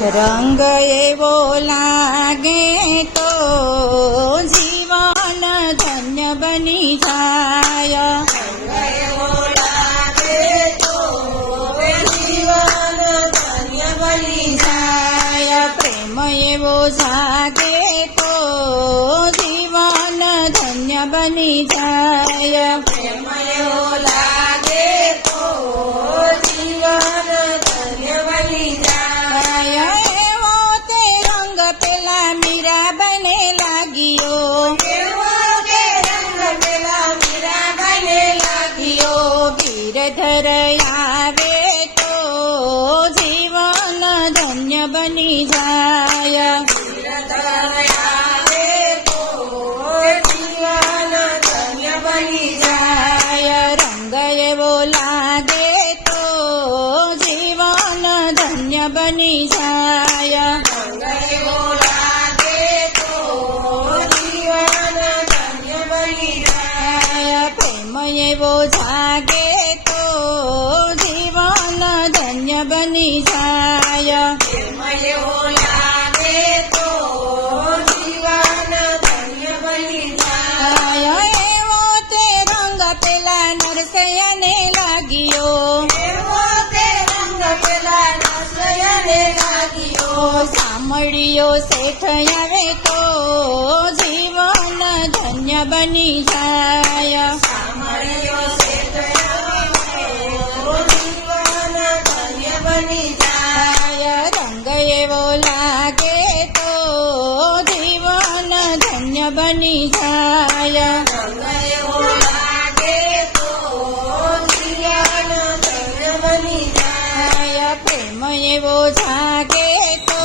રંગ એવો લાગે તો જીવન ધન્ય બની જાય. રંગ એવો લાગે તો જીવન ધન્ય બની જાય. પ્રેમ એવો જાગે તો જીવન ધન્ય બની જાય. પ્રેમ એવો લાગે તો જીવન ધન્ય બની જાય. એવો તે રંગ પેલા મીરાબાઈને લાગ્યો. એવો તે રંગ પેલા મીરાબાઈને લાગ્યો. ગીરધર આવે તો જીવન ધન્ય બની જાય. ગીરધર આવે તો જીવન ધન્ય બની જાય. રંગ એવો લાગે તો જીવન ધન્ય બની જાય. રંગ એવો લાગે તો જીવન ધન્ય બની જાય. પ્રેમ એવો જાગે તો જીવન ધન્ય બની જાય. પ્રેમ એવો લાગે તો જીવન ધન્ય બની જાય. એવો તે રંગ પેલા નરસૈયાને લાગ્યો. એવો તે રંગ પેલા નરસૈયાને લાગ્યો. સાંભળ્યો શેઠ આવે તો જીવન ધન્ય બની જાય. સાંભળ્યો શેઠ આવે તો જીવન ધન્ય બની જાય. રંગ એવો લાગે તો જીવન ધન્ય બની જાય. રંગ એવો લાગે તો જીવન ધન્ય બની જાય. પ્રેમ એવો જાગે તો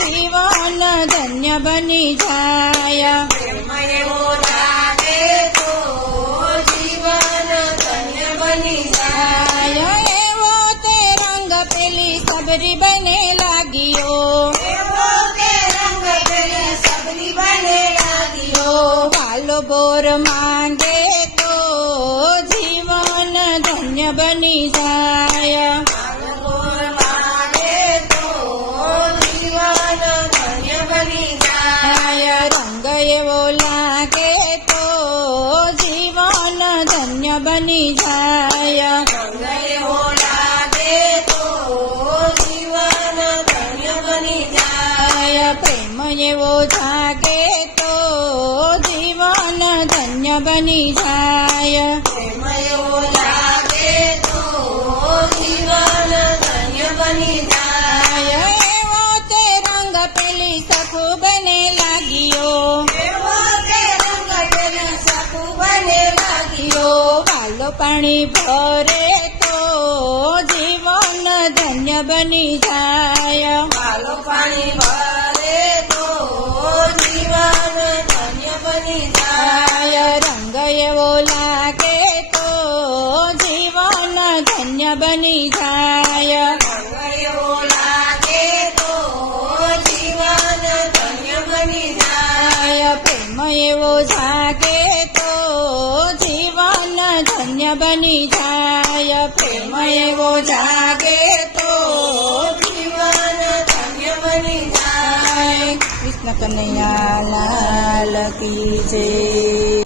જીવન ધન્ય બની જાય. પ્રેમ એવો લાગે તો જીવન ધન્ય બની જાય. એવો તે રંગ પેલી સબરી બને લાગ્યો. એવો તે રંગ પેલી સબરી બને લાગ્યો. વાલો બોર માંગે તો જીવન ધન્ય બની જાય. ગોર માગે તો જીવન ધન્ય બની જાય. રંગ એવો લાગે તો જીવન ધન્ય બની જાય. રંગ એવો લાગે તો જીવન ધન્ય બની જાય. પ્રેમ એવો જાગે તો જીવન ધન્ય બની જાય. પ્રેમ એવો લાગે તો જીવન ધન્ય બની જાય. એવો તે રંગ પેલી સખુબને લાગ્યો. એવો તે રંગ પેલી સખુબને લાગ્યો. વાલો પાણી ભરે તો જીવન ધન્ય બની જાય. વાલો પાણી ભરે તો જીવન ધન્ય બની જાય. રંગ એવો લાગે તો જીવન ધન્ય બની જાય. રંગ એવો લાગે તો જીવન ધન્ય બની જાય. પ્રેમ એવો જાગે તો જીવન ધન્ય બની જાય. પ્રેમ એવો જાગે તો જીવન ધન્ય બની જાય. કૃષ્ણ કનૈયા લાલ કી જય.